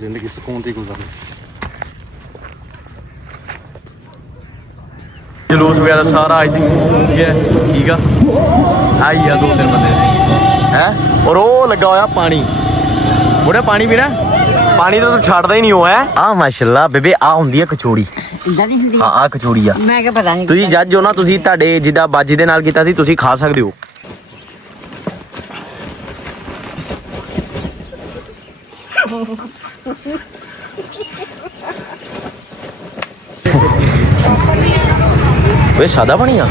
जिंदगी सुकून दी गुजारनी। जलूस वगैरह सारा आई थिंक ठीक है आई है 2-3 बंदे है और वो लगा होया पानी बुढ़े पानी पीना पानी तो तू छाड़दा ही नहीं हो है आ माशाल्लाह बेबे आ हुंदी है कचौड़ी हाँ आ कचौड़ी आ मैं क्या पता नहीं तुसी जज हो ना तुसी ਤੁਹਾਡੇ ਜਿੱਦਾਂ ਬਾਜੀ ਦੇ ਨਾਲ ਕੀਤਾ ਸੀ ਤੁਸੀਂ ਖਾ ਸਕਦੇ ਹੋ वे सादा पानी आ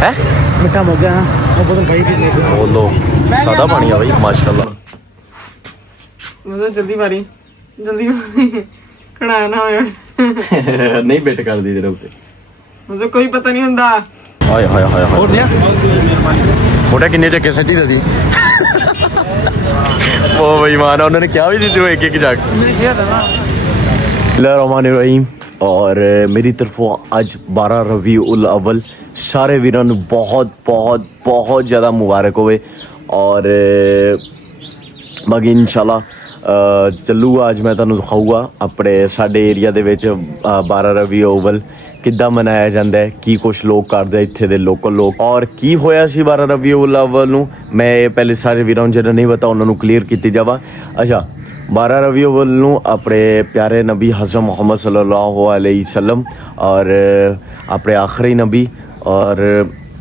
है मिठा हो गया वो बोतल भाई भी बोलो सादा पानी आ भाई माशाल्लाह मतलब जल्दी खड़ा ना हो नहीं बेट कर दी तेरे ऊपर मुझे कोई पता नहीं हुंदा हाय हाय हाय हाय मोटा किन्ने चक्के सच्ची दसी ओ भाई माना उन्होंने क्या भी दी थी एक एक जाक बिस्मिल्लाहिर्रहमानिर्रहीम और मेरी तरफों आज 12 रबीउल अव्वल सारे वीरों को बहुत बहुत बहुत ज़्यादा मुबारक होवे और बाकी इंशाल्लाह ਚੱਲੂਗਾ ਅੱਜ ਮੈਂ ਤੁਹਾਨੂੰ ਦਿਖਾਊਗਾ ਆਪਣੇ ਸਾਡੇ ਏਰੀਆ ਦੇ ਵਿੱਚ 12 ਰਬੀ ਅਵਲ ਕਿੱਦਾਂ ਮਨਾਇਆ ਜਾਂਦਾ ਹੈ ਕੀ ਕੁਛ ਲੋਕ ਕਰਦੇ ਇੱਥੇ ਦੇ ਲੋਕਲ ਲੋਕ ਔਰ ਕੀ ਹੋਇਆ ਸੀ 12 ਰਬੀ ਅਵਲ ਨੂੰ ਮੈਂ ਪਹਿਲੇ ਸਾਰੇ ਵੀਰਾਂ ਨੂੰ ਜਿਹੜਾ ਨਹੀਂ ਪਤਾ ਉਹਨਾਂ ਨੂੰ ਕਲੀਅਰ ਕੀਤੀ ਜਾਵਾ ਅੱਛਾ 12 ਰਬੀ ਅਵਲ ਨੂੰ ਆਪਣੇ ਪਿਆਰੇ ਨਬੀ ਹਜ਼ਰਤ ਮੁਹੰਮਦ ਸੱਲੱਲਾਹੁ ਅਲੈਹਿ ਵਸੱਲਮ ਔਰ ਆਪਣੇ ਆਖਰੀ ਨਬੀ ਔਰ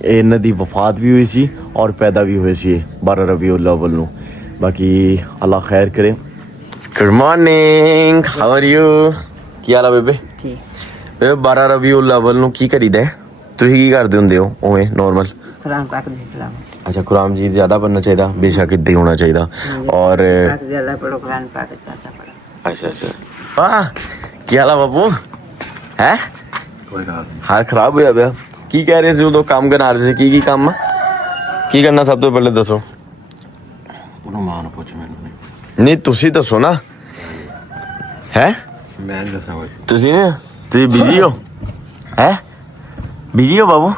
ਇਹਨਾਂ ਦੀ ਵਫਾਤ ਵੀ ਹੋਈ ਸੀ ਔਰ ਪੈਦਾ ਵੀ ਹੋਏ ਸੀ 12 ਰਬੀ ਅਵਲ ਨੂੰ ਬਾਕੀ ਅੱਲਾ ਖੈਰ ਕਰੇ good morning how are you ਕੀ ਹਾਲ ਆ ਬੇਬੇ ਠੀਕ ਇਹ 12 ਰਬੀਉਲ ਅਵਲ ਨੂੰ ਕੀ ਕਰੀਦਾ ਤੁਸੀਂ ਕੀ ਕਰਦੇ ਹੁੰਦੇ ਹੋ ਉਵੇਂ ਨਾਰਮਲ ਕੁਰਾਨ ਪਾਕ ਦੀ ਸਲਾਮ ਅੱਛਾ ਕੁਰਾਨ ਜੀ ਜ਼ਿਆਦਾ ਪੜਨਾ ਚਾਹੀਦਾ ਬੇਸ਼ੱਕ ਇੱਦਾਂ ਹੀ ਹੋਣਾ ਚਾਹੀਦਾ ਔਰ ਜ਼ਿਆਦਾ ਪੜੋ ਕੁਰਾਨ ਪਾਕ ਜ਼ਿਆਦਾ ਪੜੋ ਅੱਛਾ ਅੱਛਾ ਵਾਹ ਕੀ ਹਾਲ ਆ ਬਾਬੂ ਹੈ ਕੋਈ ਗੱਲ ਹਾਲ ਖਰਾਬ ਹੋਇਆ ਪਿਆ ਕੀ ਕਹਿ ਰਹੇ ਸੀ ਉਦੋਂ ਕੰਮ ਕਰਨਾ ਰਹੇ ਸੀ ਕੀ ਕੰਮ ਕੀ ਕਰਨਾ ਸਭ ਤੋਂ ਪਹਿਲੇ ਦੱਸੋ ਉਹਨੂੰ ਮਾਂ ਨੂੰ ਪੁੱਛ ਮੈਨੂੰ नहीं तुसी दसो ना है मैं दसा तुसी ने तुसी बिजी हो है बिजी हो बाबू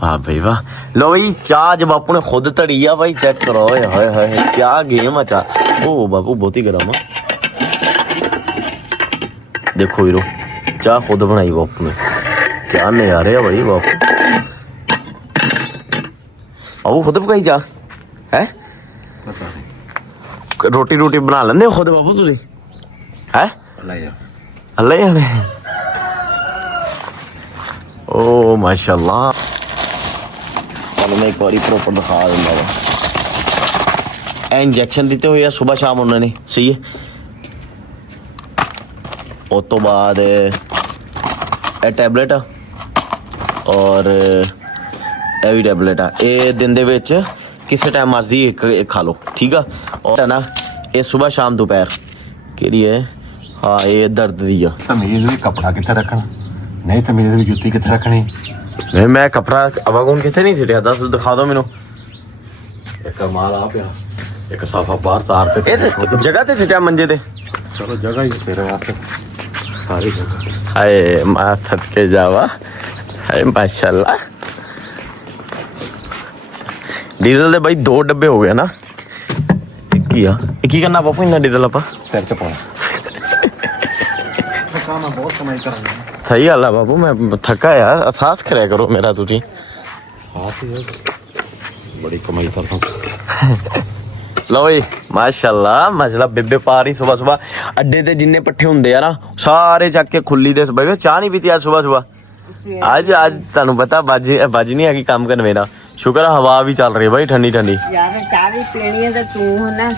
वाह भाई वाह लो भाई चाह जब बापू ने खुद धड़ी आ भाई चेक करो हाय हाय क्या गेम है चाह ओ बापू बहुत ही गर्म है देखो हीरो चाह खुद बनाई बापू ने क्या नजारे है भाई बापू बापू खुद पकाई चाह है पता नहीं रोटी रोटी बना लेंदे खुद बाबू तुसी है अल्लाह यार ओ माशाल्लाह मैं एक बारी प्रॉपर दिखा दूंगा ए इंजेक्शन दिते हुए सुबह शाम उन्होंने सही है उस तो बाद ए टैबलेट और ए भी टैबलेट आ ए दिन दे विच किसी टाइम मर्जी एक खा लो ठीक है और है ना ये सुबह शाम दोपहर के लिए हाँ ये दर्द दिया तमीज़ भी कपड़ा कितने रखना नहीं तमीज़ भी जुत्ती कितने रखनी नहीं मैं कपड़ा अवागुन कितने नहीं सिटिया दस दिखा दो मैनू एक माल आ पिया एक साफा बाहर तार पे जगह ते सिटिया मंजे ते चलो जगह ही तेरे वास्ते सारी जगह हाय मां थक के जावा हाय माशाल्लाह डीजल दे भाई 2 डब्बे हो गए ना एक ही करना बापू इन्ना डीजल आप सिर च पाना सही गल है बाबू मैं थका यार एहसास कराया करो मेरा तुझी बड़ी कमाई करता लो भाई माशाल्लाह माशाल्लाह बेबे पा रही सुबह सुबह अड्डे ते जिन्ने पट्ठे हुंदे आ ना सारे चक के खुली दे भाई चाह नहीं पीती आज सुबह सुबह आज तुहानू पता बाजी नहीं है काम करने मेरा शुक्र है हवा भी चल रही है भाई ठंडी ठंडी यार चाह भी पीनी है तो तू ना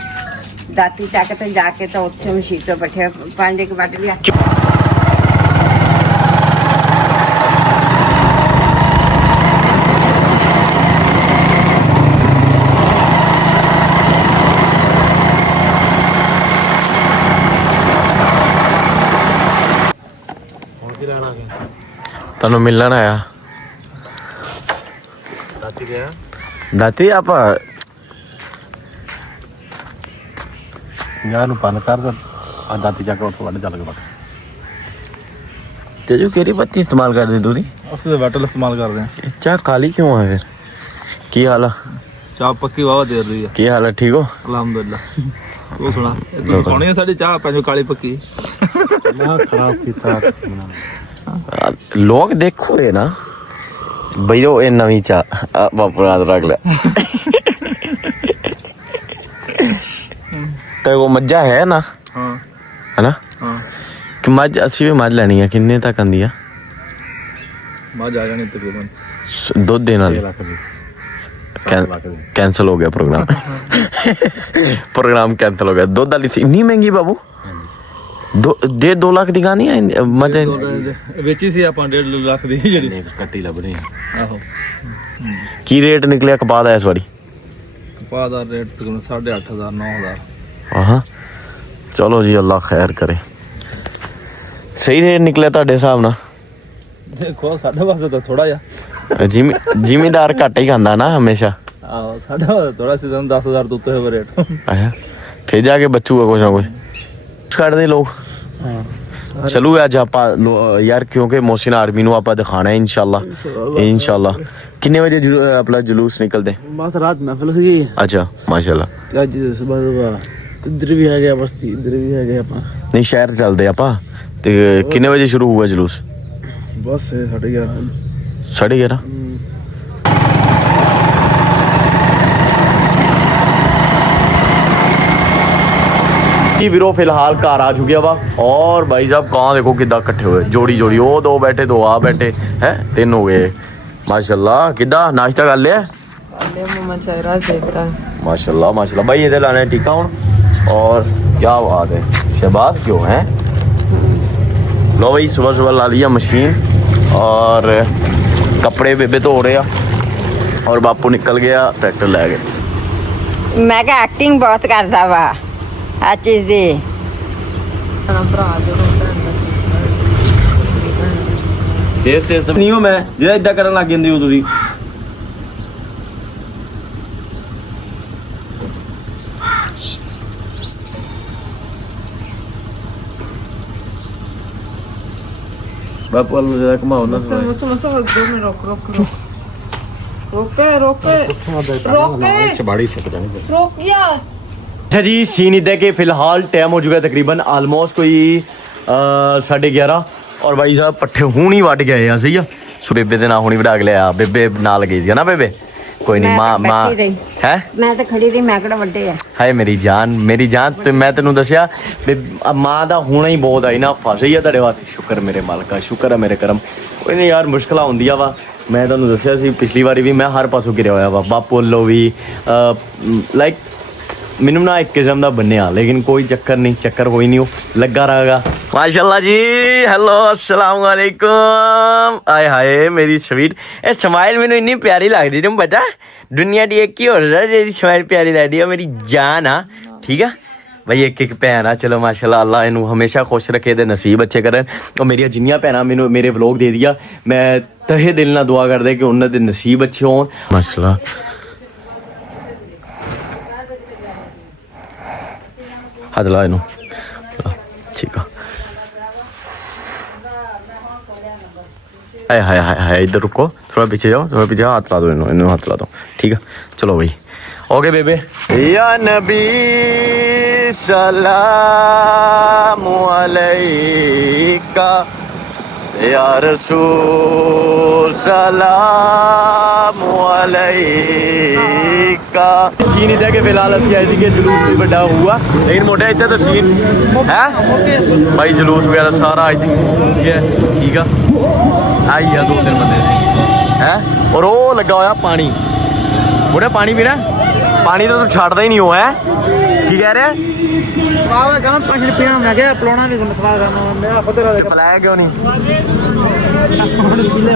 दाती चक ते जाके तो उत्थे मशीन तो बैठे पांडे के बाट लिया ਤੈਨੂੰ ਮਿਲਣ ਆਇਆ ਦਾਤੀ ਆਪਾਂ ਯਾਰ ਨੂੰ ਪੰਨ ਕਰ ਆ ਦਾਤੀ ਜਾ ਕੇ ਉੱਥੋਂ ਵੱਢ ਚੱਲ ਗਿਆ तेजू केरी पत्ती इस्तेमाल कर दी तूरी ਅਸੀਂ ਤਾਂ ਬੈਟਲ ਇਸਤੇਮਾਲ ਕਰਦੇ ਹਾਂ। चाह काली क्यों है फिर की हाल है ਚਾਹ ਪੱਕੀ ਵਾਵਾ ਦੇ ਰਹੀ ਹੈ। की हाल है ठीक हो ਅਲਹਮਦੁਲਿਲਾ। ਉਹ ਸੁਣਾ ਤੂੰ ਸੋਹਣੀ ਹੈ ਸਾਡੀ ਚਾਹ ਪੈਂਜੋ ਕਾਲੀ ਪੱਕੀ। मैं खराब किया लोग देखोगे ना भाई वो ये नवी चाह बापू रात रख लिया तो वो मज्जा है ना ਹਾਂ है ना ਹਾਂ कि मज असी भी मज लैनी है किन्ने तक आंदी है ਮੱਝ ਆ ਜਾਣੀ ਤਕਰੀਬਨ दुध देने वाली कैंसिल हो गया प्रोग्राम प्रोग्राम कैंसिल हो गया दुध वाली थी इतनी महंगी बाबू 2 लाख ਦੀ ਗਾਣੀ ਹੈ ਮਜ ਵੇਚੀ ਸੀ ਆਪਾਂ 1.5 ਲੱਖ ਦੀ ਜਿਹੜੀ कट्टी लभ रही ਆਹੋ। ਕੀ ਰੇਟ ਨਿਕਲਿਆ ਕਪਾਹ ਦਾ ਇਸ ਵਾਰੀ ਕਪਾਹ ਦਾ ਰੇਟ ਤਕਰੀਬਨ 8,500 9,000। ਹਾਂ ਚਲੋ ਜੀ ਅੱਲਾ ਖੈਰ ਕਰੇ ਸਹੀ ਰੇਟ ਨਿਕਲਿਆ ਤੁਹਾਡੇ ਹਿਸਾਬ ਨਾਲ ਦੇਖੋ ਸਾਡੇ ਵਾਸਤੇ ਤਾਂ ਥੋੜਾ ਜਿਹਾ ਜ਼ਿਮੀਦਾਰ ਘੱਟ ਹੀ ਖਾਂਦਾ ਨਾ ਹਮੇਸ਼ਾ ਆਹੋ ਸਾਡਾ ਥੋੜਾ ਸੀਜ਼ਨ 10,000 ਤੋਂ ਉੱਤੇ ਹੋਵੇ ਰੇਟ। ਆਇਆ ਫਿਰ ਜਾ ਕੇ ਬਚੂਗਾ ਕੁਛ ਨਾ ਕੁਛ ਕੱਢਦੇ ਲੋਕ ਚਲੋ ਅੱਜ ਆਪਾਂ ਯਾਰ ਕਿਉਂਕਿ ਮੋਹਸਿਨ ਆਰਮੀ ਨੂੰ ਆਪਾਂ ਦਿਖਾਣਾ ਹੈ ਇਨਸ਼ਾਅੱਲਾ ਕਿੰਨੇ ਵਜੇ ਆਪਣਾ ਜਲੂਸ ਨਿਕਲਦੇ बस रात महफिल हुई ਅੱਛਾ ਮਾਸ਼ਾਅੱਲਾ आज सुबह सुबह इधर भी आ गया बस्ती इधर भी आ गया अपना ਨਹੀਂ ਸ਼ਹਿਰ ਚੱਲਦੇ ਆਪਾਂ ਤੇ ਕਿੰਨੇ ਵਜੇ ਸ਼ੁਰੂ ਹੋਊਗਾ ਜਲੂਸ बस 11:30 11:30 ਜੀ ਵੀਰੋ ਫਿਲਹਾਲ ਘਰ ਆ ਚੁੱਕਿਆ ਵਾ ਔਰ ਭਾਈ ਸਾਹਿਬ ਕਾਂ ਦੇਖੋ ਕਿੱਦਾਂ ਇਕੱਠੇ ਹੋਏ ਜੋੜੀ ਉਹ ਦੋ ਬੈਠੇ ਦੋ ਆ ਬੈਠੇ ਹੈ ਤਿੰਨ ਹੋ ਗਏ ਮਾਸ਼ਾਅੱਲਾ ਕਿੱਦਾਂ ਨਾਸ਼ਤਾ ਕਰ ਲਿਆ मम्मा चेहरा देखता माशाल्लाह भाई इधर लाने टीका हूँ और क्या बात है शहबाज क्यों है लो भाई सुबह ला लिया मशीन और कपड़े बेबे धो रहे और बापू निकल गया ट्रैक्टर लै गए ਮੈਂ ਕਿਹਾ ਐਕਟਿੰਗ ਬਹੁਤ ਕਰਦਾ ਵਾ ਆ ਚੀਜ਼ ਦੀ भरा जो तेज नहीं हो मैं ਜਿਹੜਾ ਇਦਾਂ ਕਰਨ ਲੱਗ ਜਾਂਦੇ ਹੋ ਤੁਸੀਂ बापू वालों जरा घुमाओ ना मौसम मौसम मौसम 2 मिनट रोक बाड़ी से पता नहीं रोक यार अच्छा जी सीन इधर के फिलहाल टाइम हो चुका तकरीबन आलमोस्ट कोई 11:30 और भाई साहब पट्ठे हुण ही वट गए सही है सो बेबे दे ना हुणी वड़ा के लिया बेबे नाल गई सी ना बेबे कोई नहीं मां मां है ਮੈਂ ਤਾਂ ਖੜੀ ਰਹੀ ਮੈਂ ਕਿਹੜਾ ਵੱਡੇ ਆ हाय मेरी जान ਤੇ ਮੈਂ ਤੈਨੂੰ ਦੱਸਿਆ ਵੀ ਮਾਂ ਦਾ ਹੋਣਾ ਹੀ ਬਹੁਤ ਆ ਨਾ ਫਸੀ ਆ ਤੁਹਾਡੇ ਵਾਸਤੇ ਸ਼ੁਕਰ ਮੇਰੇ ਮਾਲਕਾ ਸ਼ੁਕਰ ਆ ਮੇਰੇ ਕਰਮ ਕੋਈ ਨਹੀਂ ਯਾਰ ਮੁਸ਼ਕਲਾਂ ਹੁੰਦੀਆਂ ਵਾ ਮੈਂ ਤੁਹਾਨੂੰ ਦੱਸਿਆ ਸੀ ਪਿਛਲੀ ਵਾਰੀ ਵੀ ਮੈਂ ਹਰ ਪਾਸੋਂ ਗਿਰਿਆ ਹੋਇਆ ਵਾ ਬਾਪੂ ਵੱਲੋਂ ਵੀ ਲਾਈਕ ਮੈਨੂੰ ਨਾ ਇੱਕ ਕਿਸਮ ਦਾ ਬੰਨਿਆ ਲੇਕਿਨ ਕੋਈ ਚੱਕਰ ਨਹੀਂ ਚੱਕਰ ਕੋਈ ਨਹੀਂ ਉਹ ਲੱਗਾ ਰਹੇਗਾ ਮਾਸ਼ਾਅੱਲਾ ਜੀ ਹੈਲੋ अस्सलाम वालेकुम ਆਏ ਹਾਏ ਮੇਰੀ ਸਵੀਟ ਇਹ ਸਮਾਈਲ ਮੈਨੂੰ ਇੰਨੀ ਪਿਆਰੀ ਲੱਗਦੀ ਤੈਨੂੰ ਪਤਾ ਦੁਨੀਆ ਦੀ ਇੱਕ ਹੀ ਹੋਰ ਹੈ ਜਿਹੜੀ ਸਮਾਈਲ ਪਿਆਰੀ ਲੱਗਦੀ ਹੈ ਮੇਰੀ ਜਾਨ ਆ ਠੀਕ ਆ भाई एक भैन आ चलो माशाल्लाह अल्लाह इनू हमेशा खुश रखे दे नसीब अच्छे करन और मेरी जिन्नियां भैनां मैनू मेरे व्लॉग दे दिया मैं तहे दिल नाल दुआ करदे कि उन्हां दे नसीब अच्छे होण माशाल्लाह हाथ ला इनू ठीक है हाय हाय हाय हाय इधर रुको थोड़ा पीछे जाओ हाथ ला दो इन्हों हाथ ला दो ठीक है चलो भाई ओके बेबे या नबी सलामु अलैका या रसूल सलामु अलैका सीन इधर के फिलहाल असि आए थे जुलूस कोई बड़ा हुआ लेकिन मोटा इधर तो सीन है भाई जुलूस वगैरह सारा आई ठीक है आई है 2-3 बंदे है और वो लगा हुआ पानी मोटा पानी पीना पानी तो तू छाड़दा ही नहीं हो है की कह रहा है वाह गांव पानी पीना मैं क्या पलोना नहीं खवा करना मेरा पता है पिलाया क्यों नहीं पी ले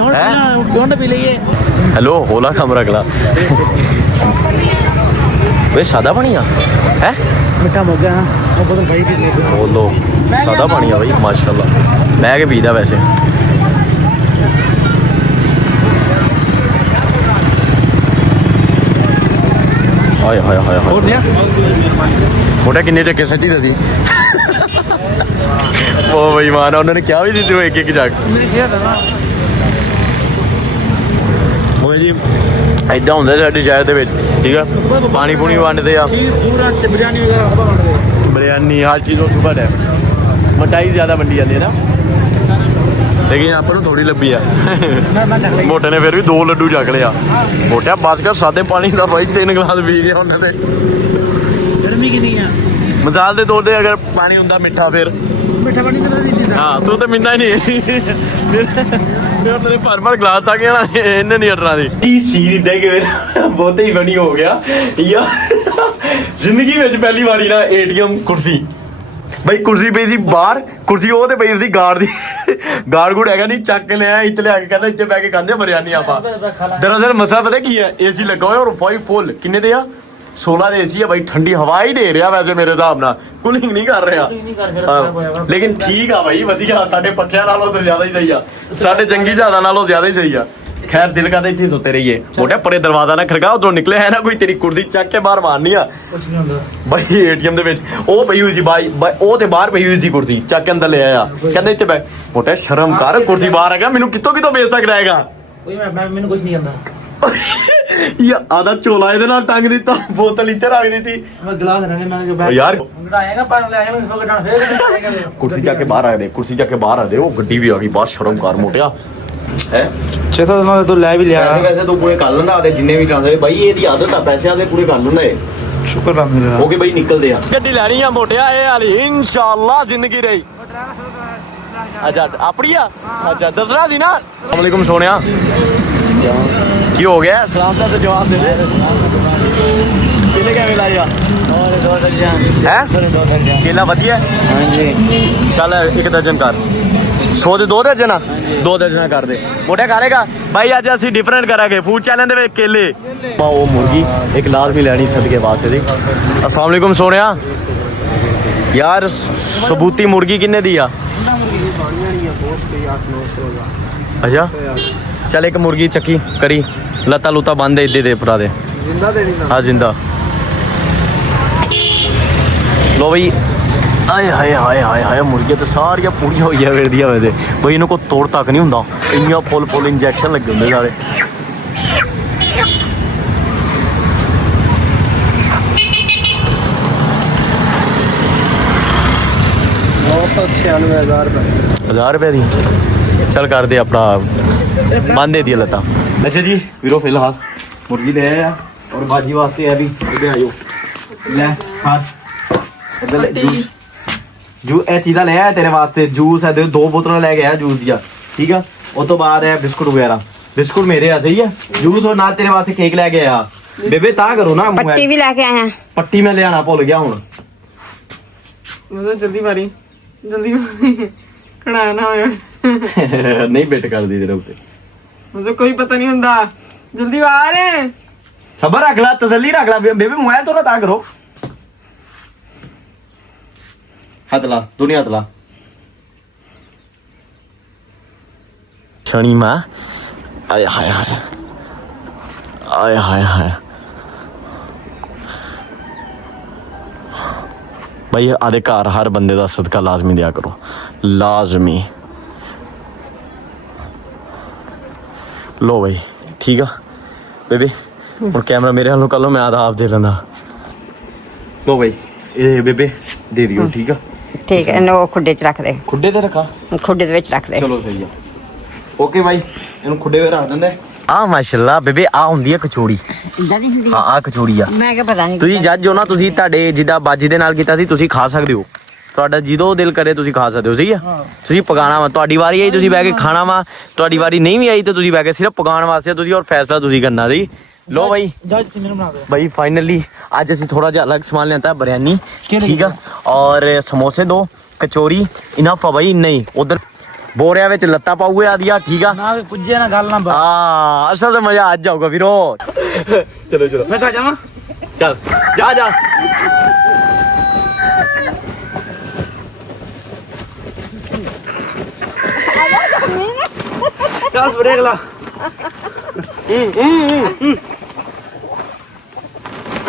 कौन पी लिए हेलो होला कमरा अगला वे सादा पानी है मिठा हो गया वो बोतल भाई पी ले बोलो सादा पानी है भाई माशाल्लाह मैं के पीदा वैसे हाय हाय हाय हाय मोटा किन्ने चक्के सच्ची दसी ਬਹੁਤ ਬੇਈਮਾਨ ਆ, ਉਹਨਾਂ ਨੇ ਕਿਹਾ ਵੀ ਸੀ ਤੂੰ ਇੱਕ ਇੱਕ ਜੱਗ। ਮੈਂ ਕਿਹਾ ਤਾਂ ਨਾ ਉਹ ਜੀ ਇਦਾਂ ਹੁੰਦਾ ਸਾਡੇ ਸ਼ਹਿਰ ਦੇ ਵਿੱਚ, ਠੀਕ ਆ, ਪਾਣੀ ਪੂਣੀ ਵੰਡਦੇ ਆ, ਪੂਰਾ ਤੇ ਬਿਰਿਆਨੀ ਵਗੈਰਾ ਹਵਾ ਵੰਡਦੇ। ਬਿਰਿਆਨੀ ਹਰ ਚੀਜ਼ ਉਹ ਸੁਬਾ ਹੈ, ਮਠਾਈ ਜ਼ਿਆਦਾ ਵੰਡੀ ਜਾਂਦੀ ਹੈ ਨਾ, ਲੇਕਿਨ ਆਪਾਂ ਨੂੰ ਥੋੜੀ ਲੱਭੀ ਆ। ਮੋਟੇ ਨੇ ਫਿਰ ਵੀ 2 ਲੱਡੂ ਚੱਕ ਲਿਆ। ਮੋਟਿਆ ਬਸ ਕਰ, ਸਾਦੇ ਪਾਣੀ ਦਾ ਬਾਈ 3 ਗਲਾਸ ਪੀ ਗਿਆ ਉਹਨੇ ਤੇ। ਗਰਮੀ ਕਿੰਨੀ ਆ? ਮਿਸਾਲ ਦੇ ਤੌਰ ਤੇ ਅਗਰ ਪਾਣੀ ਹੁੰਦਾ ਮਿੱਠਾ ਫਿਰ ਮਿੱਠਾ ਪਾਣੀ ਤਾਂ ਨਹੀਂ ਪੀਂਦਾ। ਹਾਂ, ਤੂੰ ਤਾਂ ਮਿੰਦਾ ਹੀ ਨਹੀਂ। ਫਿਰ ਤੇਰੇ ਭਰ ਗਲਾਸ ਤਾਂ ਗਿਆ ਇਹਨੇ ਨਹੀਂ ਹਟਣਾ ਦੀ। ਕੀ ਸੀਨ ਇਦਾਂ ਕਿ ਬਹੁਤ ਹੀ ਫਨੀ ਹੋ ਗਿਆ ਯਾਰ। ਜ਼ਿੰਦਗੀ ਵਿੱਚ ਪਹਿਲੀ ਵਾਰੀ ਨਾ ਏਟੀਐਮ ਕੁਰਸੀ, ਬਈ ਕੁਰਸੀ ਪਈ ਸੀ ਬਾਹਰ, ਕੁਰਸੀ ਉਹ ਤੇ ਪਈ ਸੀ ਗਾਰਡ ਦੀ। ਗਾਰਡ ਗੁੜ ਹੈਗਾ ਨਹੀਂ, ਚੱਕ ਕੇ ਲਿਆ ਇੱਥੇ ਲਿਆ ਕੇ, ਕਹਿੰਦਾ ਇੱਥੇ ਬਹਿ ਕੇ ਖਾਂਦੇ ਬਿਰਿਆਨੀ ਆਪਾਂ। ਦਰਅਸਲ ਮਸਲਾ ਪਤਾ ਕੀ ਹੈ, ਏਸੀ ਲੱਗਾ ਹੋਇਆ ਔਰ ਫਾਈ ਫੁੱਲ। ਕਿੰਨੇ ਦੇ ਆ? 16 ਦੇ ਏਸੀ ਆ ਬਾਈ, ਠੰਡੀ ਹਵਾ ਹੀ ਦੇ ਰਿਹਾ ਵੈਸੇ ਮੇਰੇ ਹਿਸਾਬ ਨਾਲ, ਕੂਲਿੰਗ ਨਹੀਂ ਕਰ ਰਿਹਾ। ਲੇਕਿਨ ਠੀਕ ਆ ਬਾਈ, ਵਧੀਆ। ਸਾਡੇ ਪੱਖਿਆਂ ਨਾਲੋਂ ਤਾਂ ਜ਼ਿਆਦਾ ਹੀ ਸਹੀ ਆ, ਸਾਡੇ ਚੰਗੀ ਜ਼ਿਆਦਾ ਨਾਲੋਂ ਜ਼ਿਆਦਾ ਹੀ ਸਹੀ ਆ। ਖੈਰ ਦਿਲ ਕਰਦਾ ਇੱਥੇ ਸੁੱਤੇ ਰਹੀਏ। ਮੋਟਾ ਪਰੇ ਦਰਵਾਜ਼ਾ ਨਾ ਖੜਕਾ, ਉਧਰੋਂ ਨਿਕਲੇ ਹੈ ਨਾ ਕੋਈ, ਤੇਰੀ ਕੁਰਸੀ ਚੱਕ ਕੇ ਬਾਹਰ ਮਾਰਨੀ ਆ ਬਾਈ। ਏਟੀਐਮ ਦੇ ਵਿੱਚ ਉਹ ਪਈ ਹੋਈ ਸੀ ਬਾਈ, ਉਹ ਤੇ ਬਾਹਰ ਪਈ ਹੋਈ ਸੀ ਕੁਰਸੀ, ਚੱਕ ਕੇ ਅੰਦਰ ਲੈ ਆਇਆ, ਕਹਿੰਦਾ ਇੱਥੇ ਬੈ। ਮੋਟਾ ਸ਼ਰਮ ਕਰ, ਕੁਰਸੀ ਬਾਹਰ ਹੈਗਾ, ਮੈਨੂੰ ਕਿੱਥੋਂ ਬੇਚ ਸਕਦਾ ਹੈਗਾ। ਕੋਈ ਮੈਂ ਮੈਨੂੰ ਕੁਝ ਨਹੀਂ ਆਂਦਾ ਯਾਰ ਆਦਾ ਝੋਲਾ ਇਹਦੇ ਨਾਲ ਟੰਗ ਦਿੱਤਾ, ਬੋਤਲ ਇੱਥੇ ਰੱਖ ਦਿੱਤੀ। ਮੈਂ ਗਲਾਸ ਰਹਿਣੇ ਮੈਂ ਕਿ ਯਾਰ ਆਏਗਾ ਪਰ ਲੈ ਜਾਣਾ ਫਿਰ ਗੱਡਾਂ ਫੇਰ ਕੁਰਸੀ ਚੱਕ ਕੇ ਬਾਹਰ ਰੱਖ ਦੇ, ਕੁਰਸੀ ਚੱਕ ਕੇ ਬਾਹਰ ਰੱਖ ਦੇ। ਉਹ ਗੱਡੀ ਵੀ ਆ ਗਈ ਬਾਹਰ, ਸ਼ਰਮ ਕਰ ਮੋਟਿਆ ਹੈ। ਚੇਤਾ ਮੈਂ ਤੂੰ ਲੈ ਵੀ ਲਿਆ। ਵੈਸੇ ਤੂੰ ਪੂਰੇ ਕਰ ਲੈਂਦਾ ਆਦੇ ਜਿੰਨੇ ਵੀ ਟਰਾਂਸਫਰ ਬਾਈ, ਇਹਦੀ ਆਦਤ ਆ, ਪੈਸੇ ਆਦੇ ਪੂਰੇ ਕਰ ਲੈਂਦਾ ਏ। ਸ਼ੁਕਰ ਅਲਹਮਦੁਲਿਲਾ ਹੋ ਗਏ ਬਾਈ, ਨਿਕਲਦੇ ਆ। ਗੱਡੀ ਲੈਣੀ ਆ ਮੋਟਿਆ ਇਹ ਵਾਲੀ, ਇਨਸ਼ਾਅੱਲਾ ਜ਼ਿੰਦਗੀ ਰਹੀ। ਅੱਛਾ ਆਪਣੀ ਆ, ਅੱਛਾ ਦੱਸਣਾ ਸੀ ਨਾ। ਅਸਲਾਮੁਅਲੈਕੁਮ ਸੋਹਣਿਆ, ਕੀ ਹੋ ਗਿਆ? ਸਲਾਮ ਦਾ ਜਵਾਬ ਦੇ ਦੇ। ਕਿੰਨੇ ਕਿਵੇਂ ਲਾਇਆ? ਹੈ ਕੇਲਾ ਵਧੀਆ? ਹਾਂਜੀ ਚੱਲ 1 ਦਰਜਨ ਕਰ। 100 ਦੇ 2 ਦਰਜਨ ਆ? 2 ਦਰਜਨ ਕਰ ਦੇ। ਮੋਟਾ ਕਰੇਗਾ ਬਾਈ, ਅੱਜ ਅਸੀਂ ਡਿਫਰੈਂਟ ਕਰਾਂਗੇ ਫੂਡ ਚੈਲੰਜ ਦੇ ਵਿੱਚ ਕੇਲੇ। ਉਹ ਮੁਰਗੀ ਇੱਕ ਲਾਜ਼ਮੀ ਲੈਣੀ ਸਦਕੇ ਵਾਸਤੇ ਦੀ। ਅਸਲਾਮ ਵਾਲੇਕੁਮ ਸੋਹਣਿਆ, ਯਾਰ ਸਬੂਤੀ ਮੁਰਗੀ ਕਿੰਨੇ ਦੀ ਆ? ਅੱਛਾ ਚੱਲ ਇੱਕ ਮੁਰਗੀ ਚੱਕੀ ਕਰੀ, ਲੱਤਾਂ ਲੁੱਤਾਂ ਬੰਦ ਦੇ ਦੇ ਭਰਾ ਦੇ। ਜ਼ਿੰਦਾ ਦੇਣੀ ਨਾ? ਹਾਂ ਜ਼ਿੰਦਾ। ਲੋ ਬਈ, ਆਏ ਹਾਏ ਹਾਏ ਹਾਏ ਹਾਏ, ਮੁਰਗੀਆਂ ਤਾਂ ਸਾਰੀਆਂ ਪੂਰੀਆਂ ਹੋਈਆਂ ਫਿਰਦੀਆਂ ਵੈਸੇ ਬਈ, ਇਹਨੂੰ ਕੋਈ ਤੋੜ ਤੱਕ ਨਹੀਂ ਹੁੰਦਾ, ਇੰਨੀਆਂ ਫੁੱਲ ਇੰਜੈਕਸ਼ਨ ਲੱਗੇ ਹੁੰਦੇ ਸਾਰੇ। $1000 ਰੁਪਏ ਦੀ। ਚੱਲ ਕਰਦੇ ਆਪਣਾ ਬੰਦ ਦੇ ਦੀ ਲੱਤਾਂ। ਅੱਛਾ ਜੀ ਵੀਰੋ, ਫਿਲਹਾਲ ਮੁਰਗੀ ਲੈ ਆਇਆ ਔਰ ਬਾਜੀ ਵਾਸਤੇ ਹੈ ਵੀ ਇੱਧਰ ਆਇਓ, ਲੈ ਖਾ ਇੱਧਰ ਲੈ ਜੂਸ। ਇਹ ਚੀਜ਼ਾਂ ਲੈ ਆਇਆ ਤੇਰੇ ਵਾਸਤੇ, ਜੂਸ ਹੈ 2 ਬੋਤਲਾਂ ਲੈ ਕੇ ਆਇਆ ਜੂਸ ਦੀਆਂ, ਠੀਕ ਆ। ਉਸ ਤੋਂ ਬਾਅਦ ਹੈ ਬਿਸਕੁਟ ਵਗੈਰਾ, ਬਿਸਕੁਟ ਮੇਰੇ ਆ ਸਹੀ ਆ, ਜੂਸ ਔਰ ਨਾਲ ਤੇਰੇ ਵਾਸਤੇ ਕੇਕ ਲੈ ਕੇ ਆਇਆ। ਬੇਬੇ ਤਾਂ ਕਰੋ ਨਾ, ਪੱਟੀ ਵੀ ਲੈ ਕੇ ਆਇਆ। ਪੱਟੀ ਮੈਂ ਲਿਆਣਾ ਭੁੱਲ ਗਿਆ ਹੁਣ। ਮਤਲਬ ਜਲਦੀ ਕੜਾ ਨਾ ਹੋਇਆ। ਨਹੀਂ ਬਿਟ ਕਰਦੀ ਤੇਰੇ ਉੱਤੇ, ਮਤਲਬ ਕੋਈ ਪਤਾ ਨਹੀਂ ਹੁੰਦਾ, ਜਲਦੀ ਆ ਰਹੇ। ਸਬਰ ਰੱਖ ਲੈ, ਤਸੱਲੀ ਰੱਖ ਲੈ ਬੇਬੇ, ਮੋਬਾਈਲ ਤੋਂ ਨਾ ਤਾਂ ਕਰੋ। ਹੱਥ ਲਾ, ਦੁਨੀਆ ਹੱਥ ਲਾ। ਛਣੀ ਮਾਂ, ਆਏ ਹਾਏ ਹਾਏ ਆਏ ਹਾਏ ਹਾਏ ਭਾਈ, ਆਦੇ ਘਰ ਹਰ ਬੰਦੇ ਦਾ ਸਦਕਾ ਲਾਜ਼ਮੀ ਦਿਆ ਕਰੋ, ਲਾਜ਼ਮੀ। ਲੋ ਭਾਈ ਠੀਕ ਆ ਬੇਬੇ, ਹੁਣ ਕੈਮਰਾ ਮੇਰੇ ਵੱਲੋਂ ਕਰ ਲਓ, ਮੈਂ ਆਦਾ ਆਪ ਦੇ ਲੈਂਦਾ। ਲੋ ਭਾਈ ਇਹ ਬੇਬੇ ਦੇ ਦਿਓ, ਠੀਕ ਆ। ਠੀਕ ਹੈ, ਇਹਨੂੰ ਖੁੱਡੇ 'ਚ ਰੱਖ ਦੇ, ਖੁੱਡੇ ਤੇ ਰੱਖਾ, ਖੁੱਡੇ ਦੇ ਵਿੱਚ ਰੱਖ ਦੇ। ਚਲੋ ਸਹੀ ਆ, ਓਕੇ ਭਾਈ, ਇਹਨੂੰ ਖੁੱਡੇ ਵਿੱਚ ਰੱਖ ਦਿੰਦੇ ਆ। ਮਾਸ਼ਾਅੱਲਾ ਬੇਬੇ, ਆ ਹੁੰਦੀ ਆ ਕਚੌੜੀ। ਇਦਾਂ ਦੀ ਹੁੰਦੀ ਹਾਂ ਆ ਕਚੌੜੀ ਆ। ਮੈਂ ਕਿਹਾ ਪਤਾ ਨਹੀਂ। ਤੁਸੀਂ ਜੱਜ ਹੋ ਨਾ, ਤੁਸੀਂ ਤੁਹਾਡੇ ਜਿੱਦਾਂ ਬਾਜੀ ਦੇ ਨਾਲ ਕੀਤਾ ਸੀ, ਤੁਸੀਂ ਖਾ ਸਕਦੇ ਹੋ, ਤੁਹਾਡਾ ਜਦੋਂ ਦਿਲ ਕਰੇ ਤੁਸੀਂ ਖਾ ਸਕਦੇ ਹੋ, ਸਹੀ ਆ। ਤੁਸੀਂ ਪਕਾਣਾ ਵਾ, ਤੁਹਾਡੀ ਵਾਰੀ ਆਈ ਤੁਸੀਂ ਬਹਿ ਕੇ ਖਾਣਾ ਵਾ, ਤੁਹਾਡੀ ਵਾਰੀ ਨਹੀਂ ਵੀ ਆਈ ਤਾਂ ਤੁਸੀਂ ਬਹਿ ਕੇ ਸਿਰਫ ਪਕਾਉਣ ਵਾਸਤੇ ਤੁਸੀਂ, ਔਰ ਫੈਸਲਾ ਤੁਸੀਂ ਕਰਨਾ ਸੀ। लो भाई भाई फाइनली आज ਅਸੀਂ थोड़ा ਜਿਹਾ अलग सामान लेता है, बिरयानी ठीक है और समोसे 2 कचौरी इनफ है भाई। नहीं उधर बोरिया ਵਿੱਚ ਲੱਤਾਂ ਪਾਉਏ ਆ ਦਿਆ, ਠੀਕ ਆ ਨਾ ਪੁੱਜੇ ਨਾ ਗੱਲ ਨਾ ਬਾ। ਹਾਂ ਅਸਲ ਤੇ ਮਜ਼ਾ ਅੱਜ ਆਊਗਾ ਵੀਰੋ। ਚਲੋ ਚਲੋ ਮੈਂ ਕਾ ਜਾਵਾਂ, ਚੱਲ ਜਾ ਜਾ। ਚੱਲ ਬ੍ਰੇਕ ਲਾ।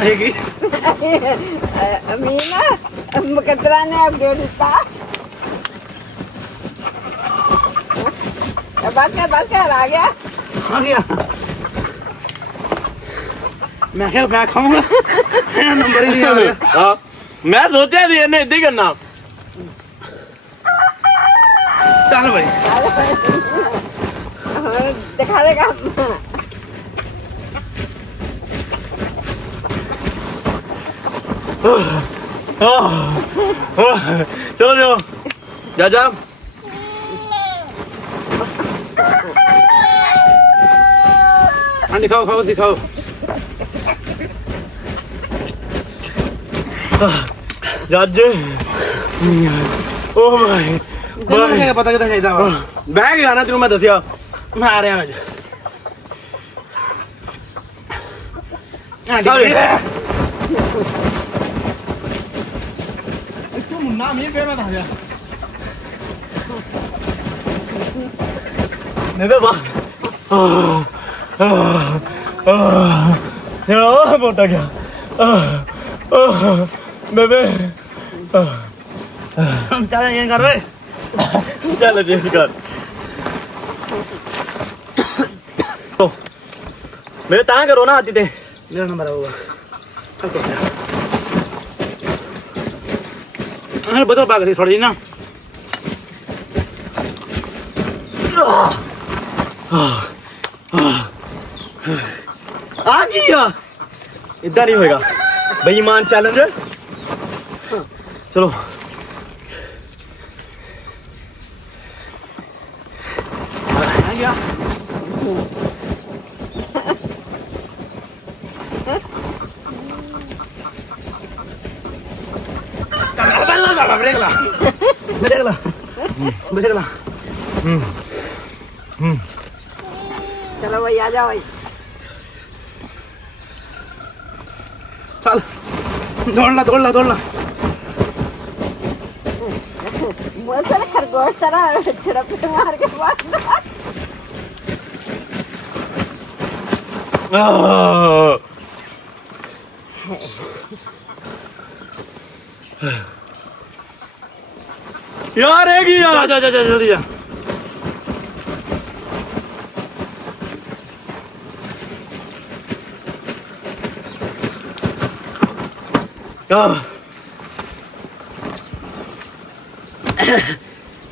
ਆਏਗੀ अमीना मुकद्दरा ने अब दे दिता। बस कर आ गया। आ गया। मैं क्या मैं खाऊंगा नंबर ही नहीं आ रहा। हाँ मैं सोचा थी इन्हें इद्दी करना। चल भाई दिखा देगा। चलो जाओ जा हाँ दिखाओ दिखाओ। जज ओ भाई क्या पता कितना चाहिए बह गया ना तेनू मैं दसिया। मैं आ रहा मुन्ना मीर पे मैं गया मेरे वाह मोटा गया बेबे चल ये कर वे चल चेंज कर तो मेरे ता करो ना आती ते मेरा नंबर होगा चल तो अरे बदल भाग रही थोड़ी ना आ गया इधर नहीं होएगा बेईमान चैलेंजर। चलो आ गया चलो भाई आ जाओ भाई। चल दौड़ ला बहुत सारे खरगोश तरह झड़प मार के मार। यार है कि यार जा जल्दी जा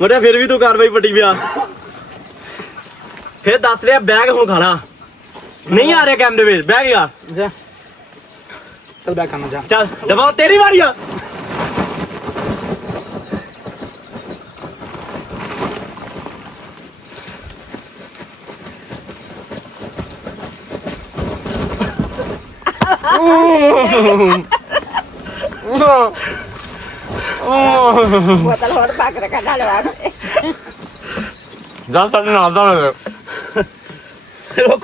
मोटा फिर भी तू कार्रवाई पटी पिया फिर दस रहा बैग हूं खाना नहीं आ रहा कैमरे में बैग यार जा चल बैक करना जा चल दबाओ तेरी बारी आ बोतल और पाक रखा डाले वहां पे। जा साढ़े नाल दा रुक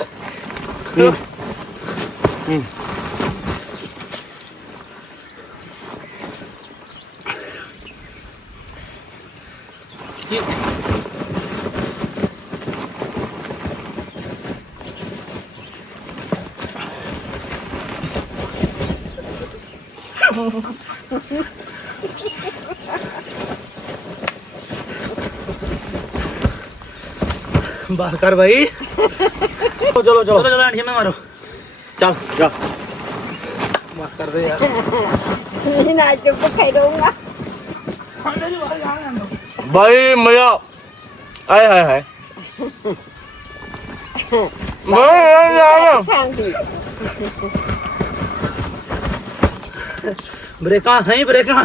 बाहर कर भाई चलो चलो आंटी में मारो चल जा बात कर दे यार ना चुप खाई दूंगा। भाई मजा आए हाय ब्रेका सही ब्रेका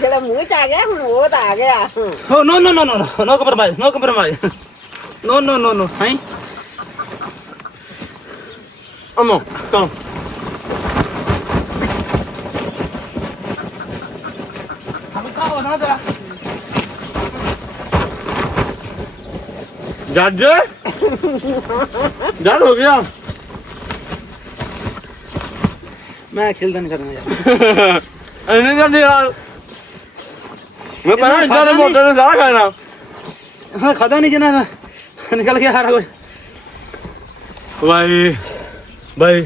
जरा मुंह च आ गया वो तो आ गया। Oh no compromise no हैं अमो कम जज जज हो गया मैं खेलता नहीं करना यार नहीं कर यार मैं पता इधर मोटर ने सारा खाना हाँ खाता नहीं जना निकल गया सारा कुछ भाई भाई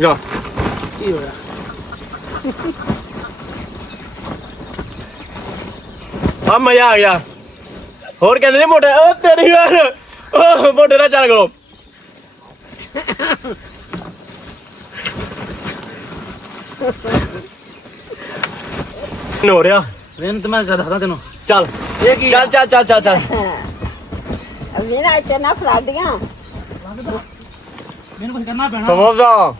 जा की हो गया अब मजा आ गया ਹੋਰ ਕਹਿੰਦੇ ਨੇ ਮੋਟੇ ਉਹ ਤੇਰੀ ਯਾਰ ਉਹ ਮੋਟੇ ਨਾਲ ਚੱਲ ਕਰੋ ਹੋ ਰਿਹਾ ਰੇਨ ਤੇ ਮੈਂ ਦੱਸਦਾ ਤੈਨੂੰ ਚੱਲ ਇਹ ਕੀ ਚੱਲ ਚੱਲ ਚੱਲ ਚੱਲ ਚੱਲ ਮੇਰਾ ਇੱਥੇ ਨਾ ਫਰਾਡੀਆਂ ਮੈਨੂੰ ਕੁਝ ਕਰਨਾ ਪੈਣਾ ਸਮਝਦਾ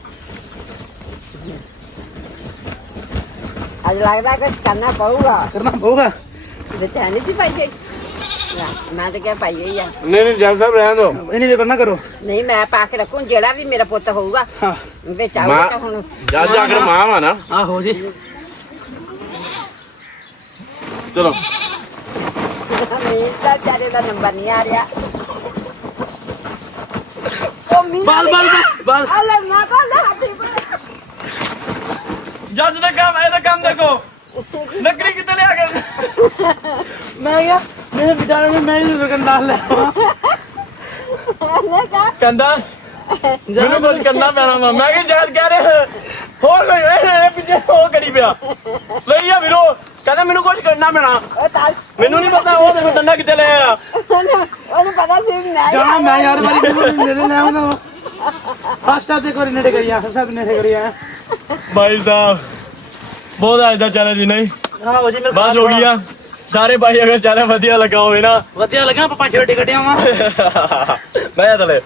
ਅੱਜ ਲੱਗਦਾ ਕੁਝ ਕਰਨਾ ਪਊਗਾ ਕਰਨਾ ਪਊਗਾ ਬਚਾਣੀ ਸੀ ਭਾਈ ਜੀ ਮੈਂ ਤਾਂ ਕਿਹਾ ਪਾਈ ਹੋਈ ਆ ਨਹੀਂ ਜੱਜ ਸਾਹਿਬ ਰਹਿਣ ਦੋ ਇਹਨੀ ਵੇਰ ਨਾ ਕਰੋ ਨਹੀਂ ਮੈਂ ਪਾ ਕੇ ਰੱਖੂ ਜਿਹੜਾ ਵੀ ਮੇਰਾ ਪੁੱਤ ਹੋਊਗਾ ਹਾਂ ਵਿੱਚ ਆਊਗਾ ਤਾਂ ਹੁਣ ਜੱਜ ਆਖਰ ਮਾਂ ਵਾ ਨਾ ਆਹੋ ਜੀ ਚਲੋ ਮੇਰੇ ਤਾਂ ਚਾਰੇ ਦਾ ਨੰਬਰ ਨਹੀਂ ਆ ਰਿਹਾ ਉਹ ਮੀਨਾ ਬਸ ਅਲੇ ਨਾ ਤਾਂ ਨਾ ਹੱਥੀ ਜੱਜ ਦਾ ਕੰਮ ਇਹਦਾ ਕੰਮ ਦੇਖੋ ਨਕਲੀ ਕਿੱਥੇ ਲਿਆ ਕੇ ਮੈਂ ਕਿਹਾ ਮੇਰੇ ਵਿਚਾਰੇ ਨੇ ਮੈਂ ਹੀ ਦੁਕਾਨਦਾਰ ਲੈ ਨੇ ਕਾ ਕਹਿੰਦਾ ਮੈਨੂੰ ਕੁਝ ਕਰਨਾ ਪੈਣਾ ਵਾ ਮੈਂ ਕਿ ਜੱਜ ਕਹਿ ਰਿਹਾ ਹੋਰ ਕੋਈ ਇਹ ਪਿੱਛੇ ਉਹ ਕਰੀ ਪਿਆ ਲਈ ਆ ਵੀਰੋ ਕਹਿੰਦਾ ਮੈਨੂੰ ਕੁਝ ਕਰਨਾ ਪੈਣਾ ਉਹ ਤਾਂ ਮੈਨੂੰ ਨਹੀਂ ਪਤਾ ਉਹ ਦੇਖੋ ਡੰਡਾ ਕਿੱਥੇ ਲੈ ਆਇਆ ਉਹਨੂੰ ਪਤਾ ਸੀ ਮੈਂ ਜਾਣਾ ਮੈਂ ਯਾਰ ਵਾਰੀ ਮੈਨੂੰ ਲੈ ਆਉਂਦਾ ਫਸਟ ਤੇ ਕੋਰੀਨੇਟ ਕਰੀਆ ਸਭ ਨੇ ਕਰੀਆ ਭਾਈ ਸਾਹਿਬ ਬਹੁਤ ਅੱਜ ਦਾ ਚੈਲੰਜ ਨਹੀਂ ਆਹੋ ਜੀ ਮੇਰੇ ਬਸ ਹੋ ਗਿਆ ਸਾਰੇ ਭਾਈ ਅਗਰ ਚੈਲੰਜ ਵਧੀਆ ਲੱਗਾ ਹੋਵੇ ਨਾ ਵਧੀਆ ਲੱਗਾ ਆਪਾਂ 5 ਛੋਟੇ ਕੱਢਿਆ ਵਾ ਮੈਂ ਤਲੇ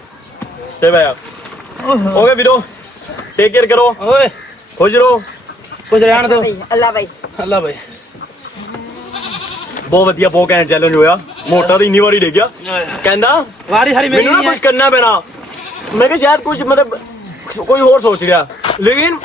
ਤੇ ਭਾਇਆ ਓਕੇ ਵੀਰੋ ਟੇਕ ਕੇਅਰ ਕਰੋ ਓਏ ਖੁਸ਼ ਰਹੋ ਕੁਝ ਰਹਿਣ ਦੋ ਅੱਲਾ ਭਾਈ ਅੱਲਾ ਭਾਈ ਬਹੁਤ ਵਧੀਆ ਬਹੁਤ ਘੈਂਟ ਚੈਲੰਜ ਹੋਇਆ ਮੋਟਾ ਤਾਂ ਇੰਨੀ ਵਾਰੀ ਡੇ ਗਿਆ ਕਹਿੰਦਾ ਵਾਰੀ ਸਾਰੀ ਮੇਰੀ ਮੈਨੂੰ ਨਾ ਕੁਝ ਕਰਨਾ ਪੈਣਾ ਮੈਂ ਕਿਹਾ ਸ਼ਾਇਦ ਕੁਝ ਮਤਲਬ ਕੋਈ ਹੋਰ ਸੋਚ ਰਿਹਾ ਲੇਕਿਨ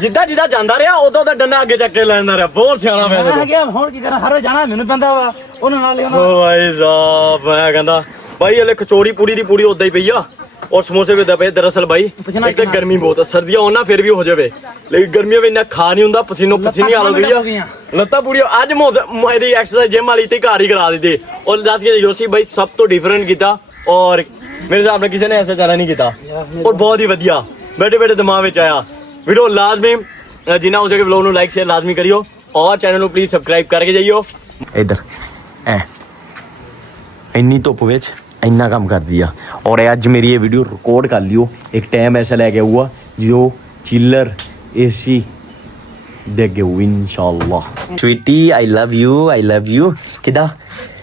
ਜਿੱਦਾਂ ਜਿੱਦਾਂ ਜਾਂਦਾ ਰਿਹਾ ਉਦੋਂ ਦਾ ਡੰਡਾ ਅੱਗੇ ਚੱਕ ਕੇ ਲੈਂਦਾ ਰਿਹਾ ਬਹੁਤ ਸਿਆਣਾ ਮੈਂ ਮੈਂ ਗਿਆ ਹੁਣ ਕੀ ਕਰਾਂ ਹਰ ਰੋਜ਼ ਜਾਣਾ ਮੈਨੂੰ ਪੈਂਦਾ ਵਾ ਉਹਨਾਂ ਨਾਲ ਲਿਆਉਣਾ ਓ ਭਾਈ ਸਾਹਿਬ ਮੈਂ ਕਹਿੰਦਾ ਭਾਈ ਹਲੇ ਕਚੋਰੀ ਪੂਰੀ ਦੀ ਪੂਰੀ ਉਦਾਂ ਹੀ ਪਈ ਆ ਔਰ ਸਮੋਸੇ ਵੀ ਉਦਾਂ ਪਏ ਦਰਅਸਲ ਭਾਈ ਇੱਕ ਤਾਂ ਗਰਮੀ ਬਹੁਤ ਆ ਸਰਦੀਆਂ ਹੋਣ ਨਾ ਫਿਰ ਵੀ ਹੋ ਜਾਵੇ ਲੇਕਿਨ ਗਰਮੀਆਂ ਵਿੱਚ ਇੰਨਾ ਖਾ ਨਹੀਂ ਹੁੰਦਾ ਪਸੀਨੋ ਪਸੀਨੀ ਹਾਲਤ ਹੋਈ ਆ ਲੱਤਾਂ ਪੂਰੀ ਅੱਜ ਇਹਦੀ ਐਕਸਰਸਾਈਜ਼ ਜਿਮ ਵਾਲੀ ਤੇ ਘਰ ਹੀ ਕਰਾ ਦਿੱਤੀ ਔਰ ਦੱਸ ਕੇ ਯੋਸੀ ਭਾਈ ਸਭ ਤੋਂ ਡਿਫਰੈਂਟ ਕੀਤਾ ਔਰ ਮੇਰੇ ਹਿਸਾਬ ਨਾਲ ਕਿਸੇ ਨੇ ਐਸਾ ਚਾਲਾ ਨਹੀਂ ਕੀਤਾ ਔਰ ਬਹੁਤ ਹੀ ਵਧੀਆ ਬੈਠੇ ਬੈਠੇ ਦਿਮਾਗ ਵਿੱਚ ਆਇਆ ਵੀਡੀਓ ਲਾਜ਼ਮੀ ਜਿੰਨਾ ਹੋ ਸਕੇ ਵਲੌਗ ਨੂੰ ਲਾਈਕ ਸ਼ੇਅਰ ਲਾਜ਼ਮੀ ਕਰਿਓ ਔਰ ਚੈਨਲ ਨੂੰ ਪਲੀਜ਼ ਸਬਸਕ੍ਰਾਈਬ ਕਰਕੇ ਜਾਈਓ ਇੱਧਰ ਐ ਇੰਨੀ ਧੁੱਪ ਵਿੱਚ ਇੰਨਾ ਕੰਮ ਕਰਦੀ ਆ ਔਰ ਅੱਜ ਮੇਰੀ ਇਹ ਵੀਡੀਓ ਰਿਕਾਰਡ ਕਰ ਲਿਓ ਇੱਕ ਟਾਈਮ ਐਸਾ ਲੈ ਕੇ ਆਊਗਾ ਜੋ ਚਿਲਰ ਏਸੀ ਦੇ ਕੇ ਆਊ ਇਨਸ਼ਾਅੱਲਾ ਸਵੀਟੀ ਆਈ ਲਵ ਯੂ ਕਿਦਾ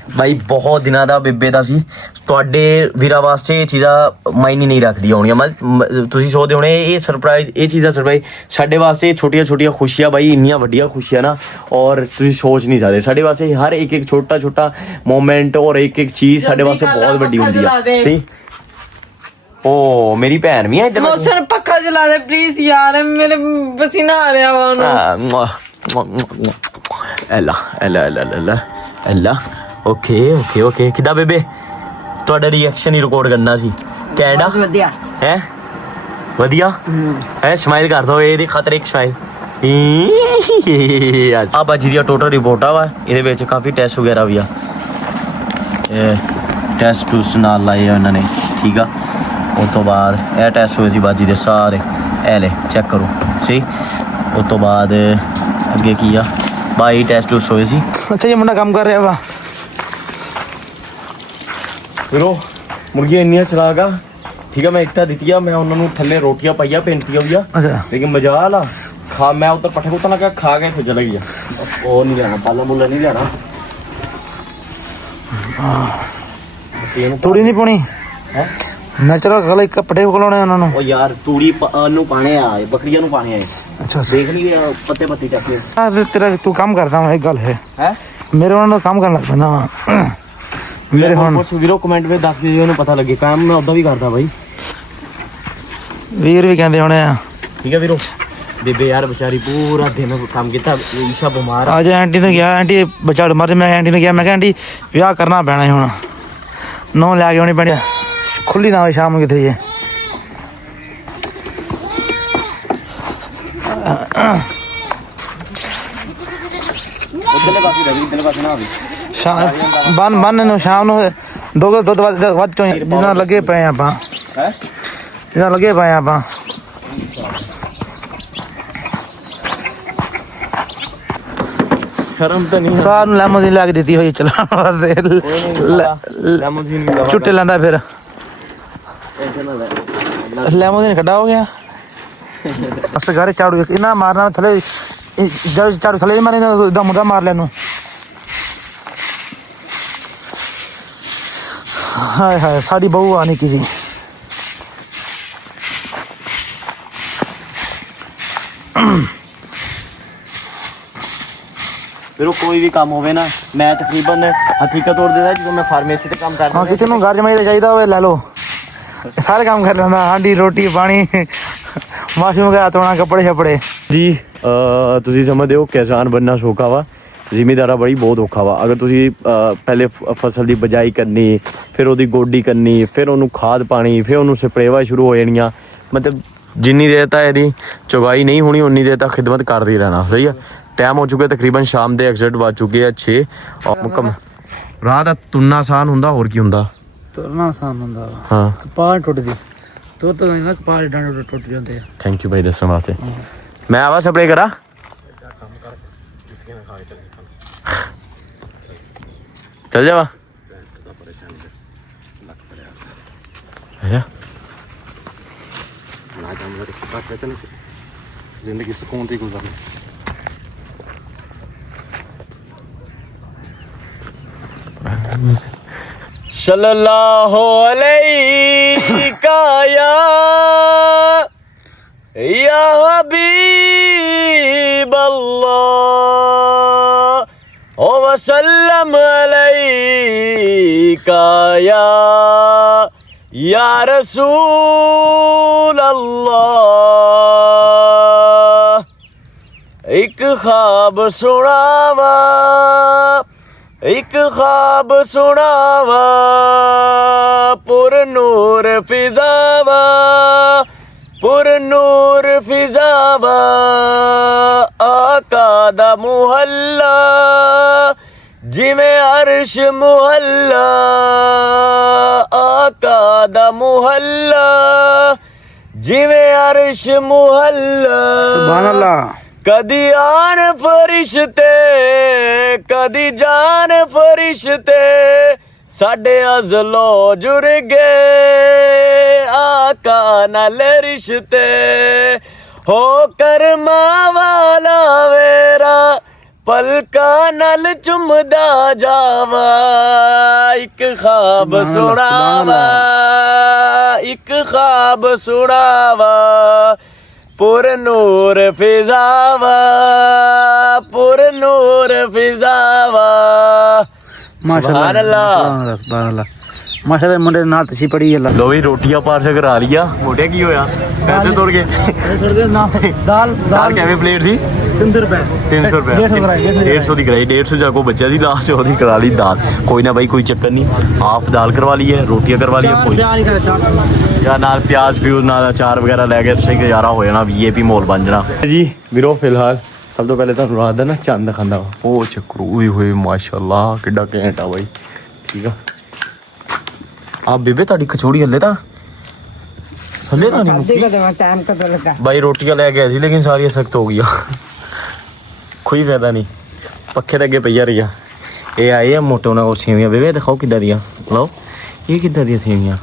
ਭਾਈ ਬਹੁਤ ਦਿਨਾਂ ਦਾ ਬੇਬੇ ਦਾ ਸੀ ਤੁਹਾਡੇ ਵੀਰਾਂ ਵਾਸਤੇ ਇਹ ਚੀਜ਼ਾਂ ਮਾਇਨੇ ਨਹੀਂ ਰੱਖਦੀਆਂ ਹੋਣੀਆਂ ਮਤਲਬ ਤੁਸੀਂ ਸੋਚਦੇ ਹੋਣੇ ਇਹ ਸਰਪ੍ਰਾਈਜ਼ ਇਹ ਚੀਜ਼ਾਂ ਸਰਪ੍ਰਾਈਜ਼ ਸਾਡੇ ਵਾਸਤੇ ਛੋਟੀਆਂ ਛੋਟੀਆਂ ਖੁਸ਼ੀਆਂ ਭਾਈ ਇੰਨੀਆਂ ਵੱਡੀਆਂ ਖੁਸ਼ੀਆਂ ਨਾ ਔਰ ਤੁਸੀਂ ਸੋਚ ਨਹੀਂ ਸਕਦੇ ਸਾਡੇ ਵਾਸਤੇ ਹਰ ਇੱਕ ਇੱਕ ਛੋਟਾ ਛੋਟਾ ਮੋਮੈਂਟ ਔਰ ਇੱਕ ਇੱਕ ਚੀਜ਼ ਸਾਡੇ ਵਾਸਤੇ ਬਹੁਤ ਵੱਡੀ ਹੁੰਦੀ ਆ ਠੀਕ ਓ ਮੇਰੀ ਭੈਣ ਵੀ ਆ ਇੱਧਰ ਮੌਸਮ ਪੱਖਾ ਚਲਾ ਦੇ ਪਲੀਜ਼ ਯਾਰ ਮੇਰੇ ਪਸੀਨਾ ਆ ਰਿਹਾ ਵਾ ਉਹਨੂੰ ਐਲਾ ਓਕੇ ਕਿੱਦਾਂ ਬੇਬੇ ਤੁਹਾਡਾ ਰਿਐਕਸ਼ਨ ਹੀ ਰਿਕਾਰਡ ਕਰਨਾ ਸੀ ਕੈਨੇਡਾ ਵਧੀਆ ਹੈ ਵਧੀਆ ਹੈ ਸਮਾਈਲ ਕਰ ਦੋ ਇਹਦੇ ਖਾਤਰ ਇੱਕ ਸਮਾਈਲ ਆ ਬਾਜੀ ਦੀ ਟੋਟਲ ਰਿਪੋਰਟ ਆ ਇਹਦੇ ਵਿੱਚ ਕਾਫੀ ਟੈਸਟ ਵਗੈਰਾ ਵੀ ਆ ਇਹ ਟੈਸਟ ਟੂਸਟ ਨਾਲ ਲਾਏ ਆ ਉਹਨਾਂ ਨੇ ਠੀਕ ਆ ਉਸ ਤੋਂ ਬਾਅਦ ਇਹ ਟੈਸਟ ਹੋਏ ਸੀ ਬਾਜੀ ਦੇ ਸਾਰੇ ਇਹ ਲੈ ਚੈੱਕ ਕਰੋ ਸਹੀ ਉਸ ਤੋਂ ਬਾਅਦ ਅੱਗੇ ਕੀ ਆ ਬਾਈ ਟੈਸਟ ਟੂਸਟ ਹੋਏ ਸੀ ਅੱਛਾ ਜੀ ਮੁੰਡਾ ਕੰਮ ਕਰ ਰਿਹਾ ਵਾ ਵੀਰੋ ਮੁਰਗੀਆਂ ਇੰਨੀਆਂ ਚਲਾਕ ਆ ਠੀਕ ਆ ਮੈਂ ਇੱਟਾਂ ਦਿੱਤੀਆਂ ਮੈਂ ਉਹਨਾਂ ਨੂੰ ਥੱਲੇ ਰੋਟੀਆਂ ਪਾਈਆਂ ਪੈਂਟੀਆਂ ਵੀ ਆ ਅੱਛਾ ਲੇਕਿਨ ਮਜਾਲ ਆ ਖਾ ਮੈਂ ਉੱਧਰ ਪੱਠੇ ਕੁੱਟਣ ਲੱਗਾ ਖਾ ਕੇ ਫਿਰ ਚਲਾ ਗਿਆ ਉਹ ਨਹੀਂ ਲੈਣਾ ਪਾਲਾ ਮੁੱਲਾ ਨਹੀਂ ਲੈਣਾ ਤੂੜੀ ਨਹੀਂ ਪਾਉਣੀ ਹੈ ਨੈਚੁਰਲ ਗਲੇ ਕੱਪੜੇ ਕੋਲੋਂ ਉਹਨਾਂ ਨੂੰ ਉਹ ਯਾਰ ਤੂੜੀ ਨੂੰ ਪਾਣੇ ਆ ਬੱਕਰੀਆਂ ਨੂੰ ਪਾਣੇ ਆ ਅੱਛਾ ਦੇਖ ਲਈ ਪੱਤੇ ਪੱਤੇ ਚੱਕ ਕੇ ਤੇਰਾ ਤੂੰ ਕੰਮ ਕਰਦਾ ਵਾ ਇੱਕ ਗੱਲ ਹੈ ਹੈ ਮੇਰੇ ਉਹਨਾਂ ਨੂੰ ਕੰਮ ਕਰਨ ਲੱਗ ਪੈਂਦਾ ਵਾ ਮੇਰੇ ਹੁਣ ਕੁਛ ਵੀਰੋ ਕਮੈਂਟ ਵਿੱਚ ਦੱਸ ਕੇ ਉਹਨੂੰ ਪਤਾ ਲੱਗੇ ਕੰਮ ਮੈਂ ਉਦਾਂ ਵੀ ਕਰਦਾ ਬਾਈ ਵੀਰ ਵੀ ਕਹਿੰਦੇ ਹੋਣੇ ਆ ਠੀਕ ਹੈ ਵੀਰੋ ਬੇਬੇ ਯਾਰ ਵਿਚਾਰੀ ਪੂਰਾ ਦਿਨ ਕੰਮ ਕੀਤਾ ਈਸ਼ਾ ਬਿਮਾਰ ਆ ਅੱਜ ਆਂਟੀ ਨੂੰ ਗਿਆ ਆਂਟੀ ਬੱਚਾ ਮਰ ਮੈਂ ਆਂਟੀ ਨੂੰ ਗਿਆ ਮੈਂ ਕਿਹਾ ਆਂਟੀ ਵਿਆਹ ਕਰਨਾ ਪੈਣਾ ਹੁਣ ਨੋ ਲੈ ਕੇ ਆਉਣੀ ਪੈਣੀ ਖੁੱਲੀ ਨਾ ਹੋਏ ਸ਼ਾਮ ਨੂੰ ਕਿੱਥੇ ਜੇ ਉਧਰਲੇ ਪਾਸੇ ਰਹਿ ਇਧਰਲੇ ਪਾਸੇ ਨਾ ਆਵੇ ਸ਼ਾਮ ਬੰਨ ਨੂੰ ਸ਼ਾਮ ਨੂੰ ਦੋ ਦੁੱਧ ਵੱਧ ਚੋਂ ਜਿੰਨਾ ਲੱਗੇ ਪਏ ਆਪਾਂ ਹੈ ਜਿੰਨਾ ਲੱਗੇ ਪਏ ਆਪਾਂ ਸ਼ਰਮ ਤਾਂ ਨਹੀਂ ਸਾਰ ਨੂੰ ਲੈਮੋਜ਼ੀਨ ਲੈ ਕੇ ਦਿੱਤੀ ਹੋਈ ਚਲਾਉਣ ਵਾਸਤੇ ਲੈਮੋਜ਼ੀਨ ਵੀ ਛੁੱਟੇ ਲੈਂਦਾ ਫਿਰ ਲੈਮੋਜ਼ੀਨ ਖੱਡਾ ਹੋ ਗਿਆ ਬਸ ਘਰ ਝਾੜੂ ਇਹਨਾਂ ਮਾਰਨਾ ਥੱਲੇ ਜਦ ਝਾੜੂ ਥੱਲੇ ਮਾਰੇ ਇਦਾਂ ਮੁੰਡਾ ਮਾਰ ਲੈਨੂੰ ਹਾਏ ਹਾਏ ਸਾਡੀ ਬਹੂ ਆ ਨਿੱਕੀ ਜੀ ਫਿਰ ਉਹ ਕੋਈ ਵੀ ਕੰਮ ਹੋਵੇ ਨਾ ਮੈਂ ਤਕਰੀਬਨ ਹਕੀਕਤ ਤੌਰ ਦੇ ਜਦੋਂ ਮੈਂ ਫਾਰਮੇਸੀ ਤੇ ਕੰਮ ਕਰਦਾ ਹਾਂ ਕਿਸੇ ਨੂੰ ਘਰ ਜਮਾਈ ਦਾ ਚਾਹੀਦਾ ਹੋਵੇ ਲੈ ਲਓ ਸਾਰੇ ਕੰਮ ਕਰ ਲੈਂਦਾ ਹਾਂਡੀ ਰੋਟੀ ਪਾਣੀ ਵਾਸ਼ਰੂਮ ਗਿਆ ਧੋਣਾ ਕੱਪੜੇ ਛੱਪੜੇ ਜੀ ਤੁਸੀਂ ਸਮਝਦੇ ਹੋ ਕਿਸਾਨ ਬਣਨਾ ਸੌਖਾ ਵਾ ਜ਼ਿਮੀਦਾਰਾ ਬੜੀ ਬਹੁਤ ਔਖਾ ਵਾ ਅਗਰ ਤੁਸੀਂ ਪਹਿਲੇ ਫਸਲ ਦੀ ਬਜਾਈ ਕਰਨੀ ਫਿਰ ਉਹਦੀ ਗੋਡੀ ਕਰਨੀ ਫਿਰ ਉਹਨੂੰ ਖਾਦ ਪਾਣੀ ਫਿਰ ਉਹਨੂੰ ਸਪਰੇਵਾਂ ਸ਼ੁਰੂ ਹੋ ਜਾਣੀਆਂ ਮਤਲਬ ਜਿੰਨੀ ਦੇਰ ਤਾਂ ਇਹਦੀ ਚੁਗਾਈ ਨਹੀਂ ਹੋਣੀ ਉਨੀ ਦੇਰ ਤੱਕ ਖਿਦਮਤ ਕਰਦੇ ਰਹਿਣਾ ਸਹੀ ਆ ਟਾਈਮ ਹੋ ਚੁੱਕਿਆ ਤਕਰੀਬਨ ਸ਼ਾਮ ਦੇ ਐਗਜ਼ੈਕਟ ਵੱਜ ਚੁੱਕੇ ਆ 6 ਔਰ ਮੁਕਮ ਰਾਤ ਦਾ ਤੁੰਨਾ ਆਸਾਨ ਹੁੰਦਾ ਹੋਰ ਕੀ ਹੁੰਦਾ ਤੁਰਨਾ ਆਸਾਨ ਹੁੰਦਾ ਹਾਂ ਪਾਰ ਟੁੱਟਦੀ ਤੋ ਤਾਂ ਨਾ ਪਾਰ ਡਾਂਡ ਟੁੱਟ ਜਾਂਦੇ ਆ ਥੈਂਕ ਯੂ ਭਾਈ ਦੱਸਣ ਵਾਸਤੇ ਮੈਂ ਆਵਾ ਸਪਰੇ ਕਰਾਂ ਚੱਲ ਜਾਵਾ ਆਇਆ ਨਾ ਜਾਮਰ ਇੱਕ ਬਾਤ कहते नहीं जिंदगी सुकून से गुजारनी सल्लल्लाहु अलैका या हबीब अल्लाह ओ वसल्लम अलैका या रसूल अल्लाह एक ख्वाब सुनावा एक ख्वाब सुनावा पुर नूर फिजावा आका दा मुहल्ला जिमें अर्श मुहल्ला आका दा मुहल्ला जिमें अर्श मुहल्ला सुभान अल्लाह कदी आन फरिश्ते कदी जान फरिश्ते साडे अज़लो जुड़ गए आका नाल रिश्ते हो करमा वाला वेरा पलका नल चुमदा जावा एक ख्वाब सुनावा एक ख्वाब सुनावा पुर नूर फिजावा माशाअल्लाह सुभान अल्लाह माशाअल्लाह मुंडे नाल तसी पड़ी अल्लाह लो भी रोटियां पार्सल करा लिया मोटे की होया पैसे तोड़ के दाल दाल किਵੇਂ ਪਲੇਟ ਸੀ 300 रुपए 300 रुपए 150 ਦੀ ਕਰਾਈ 150 ਜਾ ਕੋ ਬੱਚਾ ਦੀ ਲਾਸਟ ਉਹਦੀ ਕਰਾ ਲਈ ਦਾਲ ਕੋਈ ਨਾ ਬਾਈ ਕੋਈ ਚੱਕਰ ਨਹੀਂ ਹਾਫ ਦਾਲ ਕਰਵਾ ਲਈ ਹੈ ਰੋਟੀਆਂ ਕਰਵਾ ਲਈ ਕੋਈ ਯਾਰ ਨਾਲ ਪਿਆਜ਼ ਪਿਊਜ਼ ਨਾਲ ਅਚਾਰ ਵਗੈਰਾ ਲੈ ਕੇ ਸਹੀ ਗੁਜ਼ਾਰਾ ਹੋ ਜਾਣਾ ਵੀਏਪੀ ਮੋਲ ਬਣ ਜਾਣਾ ਜੀ ਵੀਰੋ ਫਿਲਹਾਲ ਸਭ ਤੋਂ ਪਹਿਲੇ ਤੁਹਾਨੂੰ ਰਾਤ ਦਾ ਨਾ ਚੰਦ ਦਿਖਾਉਂਦਾ ਉਹ ਚੱਕਰੂ ਹੋਏ ਮਾਸ਼ਾਅੱਲਾ ਕਿੱਡਾ ਘੈਂਟ ਆ ਬਾਈ ਠੀਕ ਆ ਆ ਬੇਬੇ ਤੁਹਾਡੀ ਕਚੌੜੀ ਹੱਲੇ ਤਾਂ ਨਹੀਂ ਮੁੱਕੀ टाइम कदों लगा भाई रोटियां ले गए सी लेकिन सारी सख्त हो गई कोई फायदा नहीं पक्खे ते अगे पई जा रही ये आए हैं मोटे होना और सेवियां बेबे दिखाओ किदा दियां लो ये किदा दियां सेवियां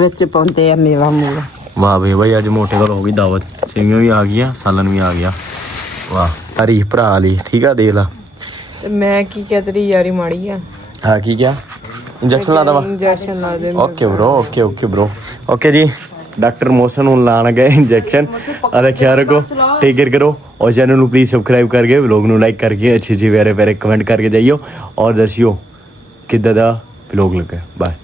विच पाउंदे आ मेवा मूला वाह बे भाई आज मोटे को हो गई दावत सेवियां भी आ गई सालन भी आ गया वाह तारीफ भरा ली ठीक है दे ला मैं की क्या तेरी यारी माड़ी है हाँ की क्या इंजेक्शन ला दवा इंजेक्शन ला दे okay bro okay bro okay जी डॉक्टर मोहसन हूँ लाना गए इंजेक्शन अरे ख्याल रखो टेक केयर करो और चैनल को प्लीज़ सब्सक्राइब करके व्लॉग नू लाइक करके अच्छी प्यारे कमेंट करके जाइयो और दसियो किदा दा व्लॉग लगे बाय।